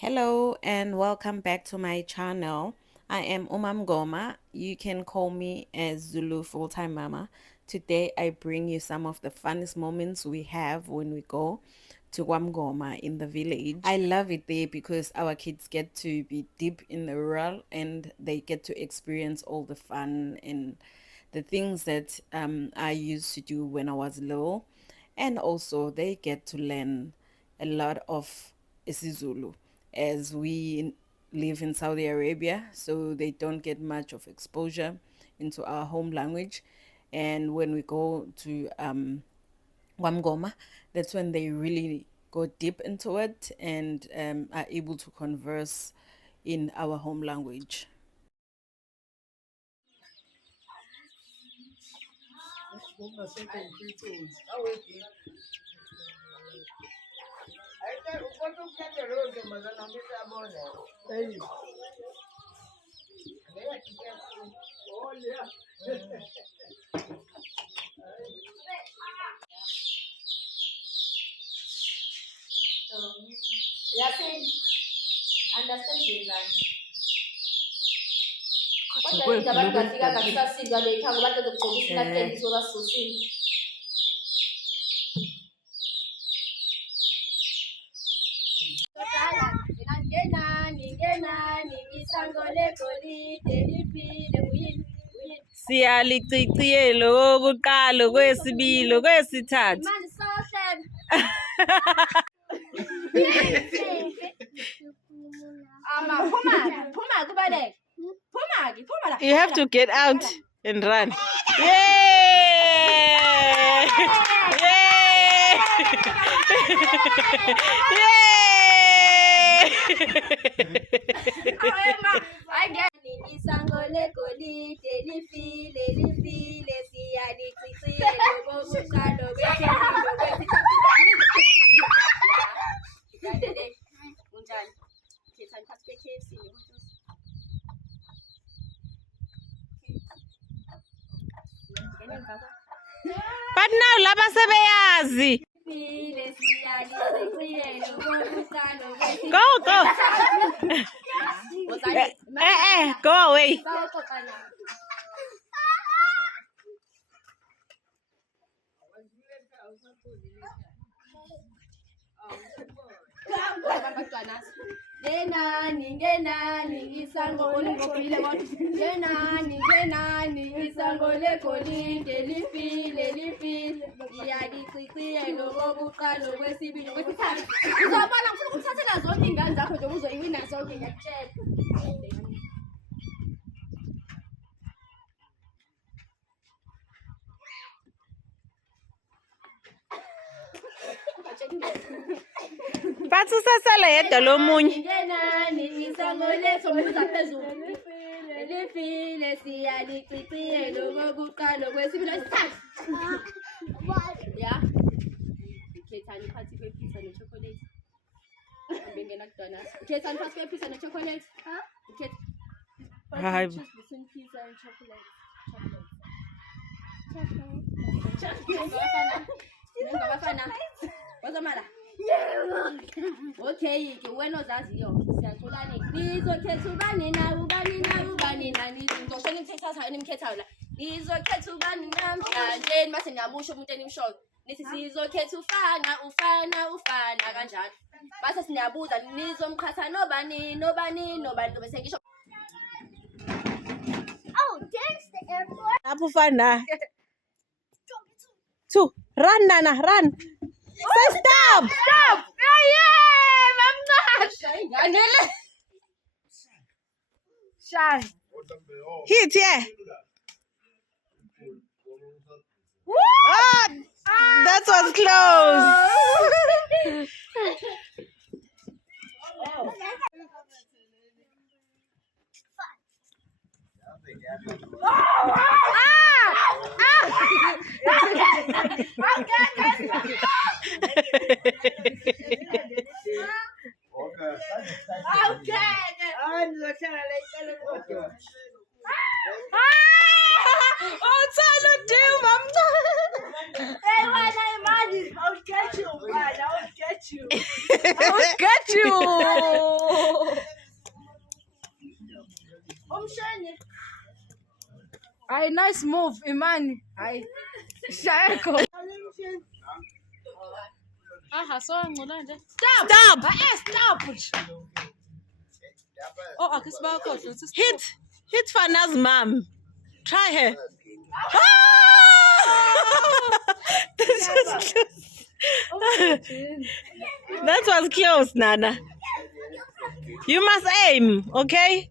Hello and welcome back to my channel. I am Umam Goma. You can call me as Zulu Full-Time Mama. Today I bring you some of the funnest moments we have when we go to Wamgoma in the village. I love it there because our kids get to be deep in the rural and they get to experience all the fun and the things that I used to do when I was little. And also they get to learn a lot of isiZulu as we live in Saudi Arabia, so they don't get much of exposure into our home language. And when we go to Wamgoma, that's when they really go deep into it and are able to converse in our home language. Yasin, understand Zizan. Kodwa abantu bafika kakusasindwa beyikhanga abantu bezogqokisa inatendi sobasusini. Ngenani isango legolide lifile kuyini. Siyaliciciyelo okokuqala kwesibili kwesithathu. Manje sohlelo. Phuma kubaleke. Phuma la. You have to get out and run. Yay! Yay! Yay! Isango legolide lifile siyaliciciyelo okokuqala kwesibili. Unjani? Khethani phakathi kwe-KFC But now laba sebeyazi. Go. Go away. Ngenani isango legolide ngenani isango legolide lifile iyaliciciyelo okokuqala kwesibili kwesithathu. Uzobona ngifuna ukuthathela zonke iy'ngane zakho nje uzoyiwina zonke ngiyakutshela. Bathi usasele yedwa lo munye. Ngenani isango lesomuza phezulu lifile siyaliciciyelo okokuqala kwesibili kwesithathu. Yeah. Khethani phakathi kwe-pizza ne-chocolate. Ngingena ku-donuts. Khethani phakathi kwe-pizza ne-chocolate. Hayi. Choose between pizza and chocolate. Ngabafana. Wazomala. Okay, ke wena ozaziyo siyaxolana. Nizokhetha ubani na ngizoshela imthetho nimkhethayo la. Nizokhetha ubani namhlanje mase niyamusho umuntu enimshoyo. Nithi sizokhetha ufana kanjalo. Base siniyabuza nizomqhatha nobani bese ngisho. Oh, there's the airport. Lapho ufana. 2 Run Nana, run. Say stop. Yeah, mamncane. Shy. Hit, yeah. Oh, that was close. Oh, Talo, do, Mom. Hey, why not imagine? I'll get you, man. I'll get you. I'll get you. Hi, nice move, Imani. Hi. Shayeko. Stop! Stop! Stop! Oh, akisiba kodwa. Hit Fana's mom. Try her. Ah! That was close, Nana. You must aim, okay?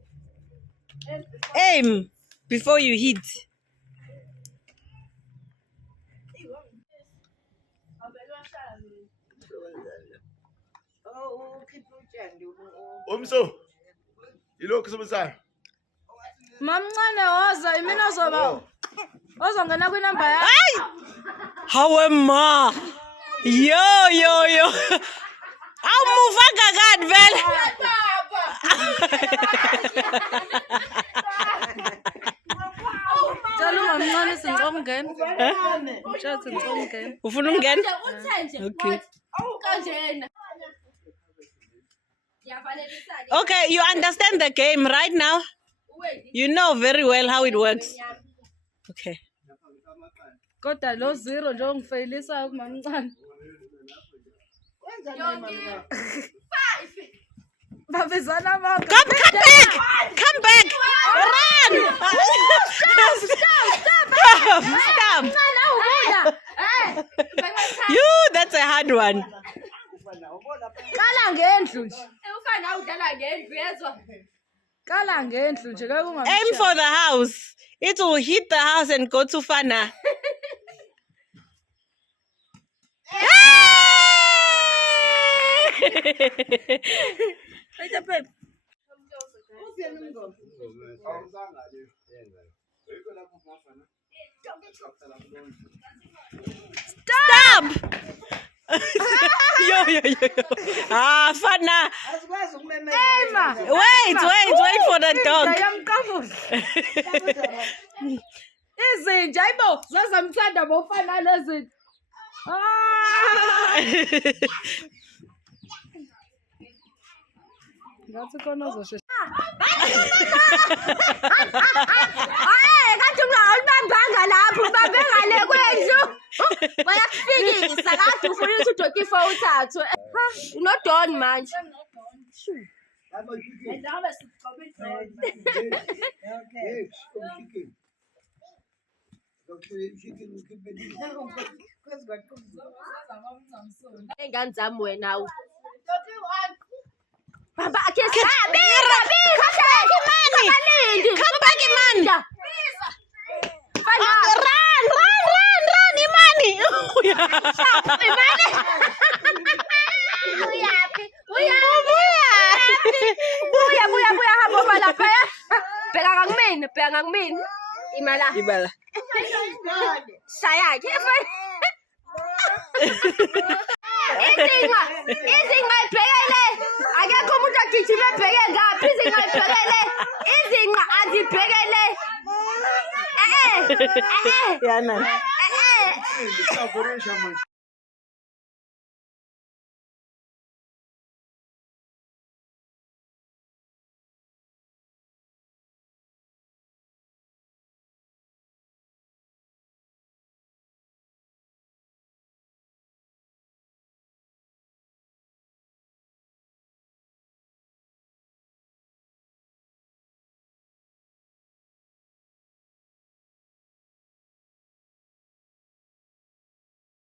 Aim before you hit. Umso, yilokhu sobusayo. Mamncane woza, imina zoba. Ozongena kwinamba yakho. Ay! Hawe ma. Yo. Awumuvanga kanti vele. Tshela umamncane singomngena. Tshela singomngena. Ufuna ukungena? Okay. Okay, you understand the game right now? You know very well how it works. Okay. Kodwa lo 0 nje ongifeyilisa kumamncane. Babizana bonke. Come back! Come back! Run! Stop! That's a hard one. Qala ngendlu nje. Ufana udlala ngendlu yezwa. Qala ngendlu nje ke kungabi. Aim for the house. It will hit the house and go to Fana. Stop! Yo. Ah, Fana. Ema. Wait for the dog. Izinja ayibo zazamthanda bofana lezi. Ngathi khona uzoshesha. Kanti ungawulibambanga lapho ubambe ngale kwendlu. Bayakufikisa kade ufuna ukuthi udokifa uthathu. Unodon manje. Engane zami wena. Baba ke sabi. Come back, Imani. Run, Imani. Buya hamba bala phaya. Bheka ngakumina. Imala. Shaya ke Izinga ibhekele. Akekho umuntu agijima ebheke ngaphi izinga ibhekele. Izinga azibhekele. Yana.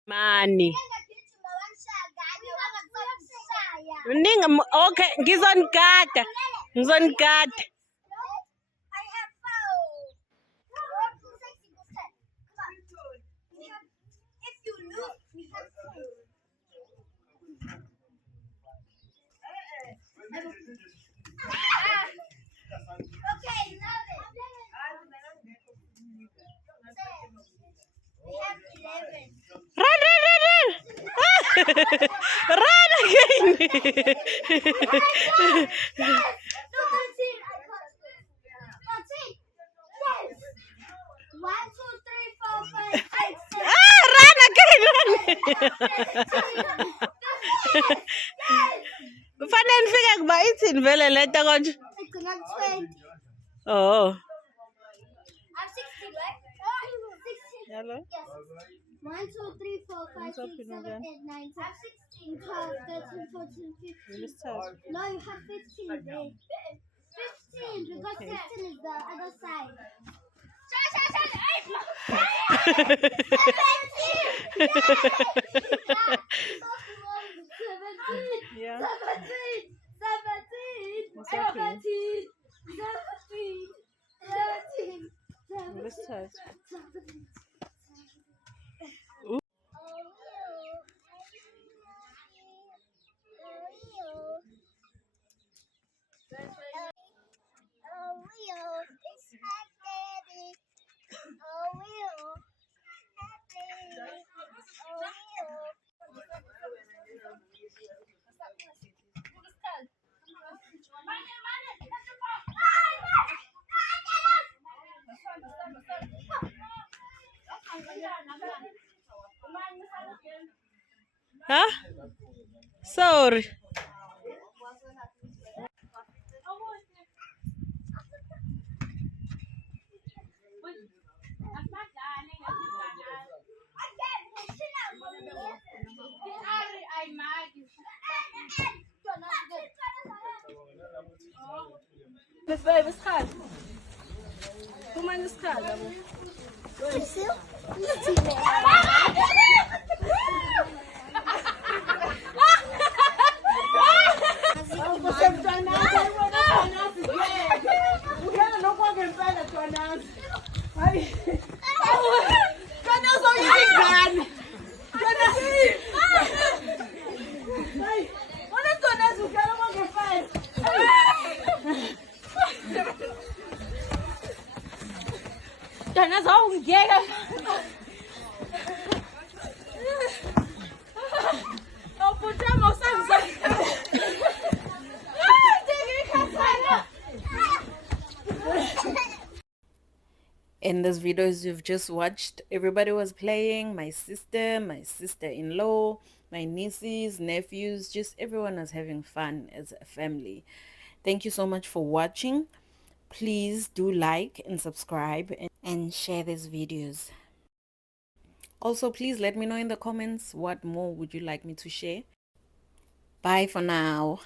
Mani. Okay, ngizongigada. Run again. Run again. Kufanele nifike kuba ithini vele lento konje. Oh. I'm 16, right? 16. Hello? Yes. 1, 2, 3, 4, 5, 6, 7, 8, 9, 10, 16, 12, 13, 14, 15. Let's start. No, you have 15, babe. 15, because 16 is the other side. 17! Yeah. 17! 17! What's happening? 17! 17! 17! Let's start. 17! Huh? Sorry. Miss Baby, it's hot. Who made this cut? Jonas, oh, get him. Oh, put them on In this videos you've just watched, everybody was playing. My sister-in-law, my nieces, nephews, just everyone was having fun as a family. Thank you so much for watching. Please do like and subscribe and share these videos. Also, please let me know in the comments what more would you like me to share. Bye for now.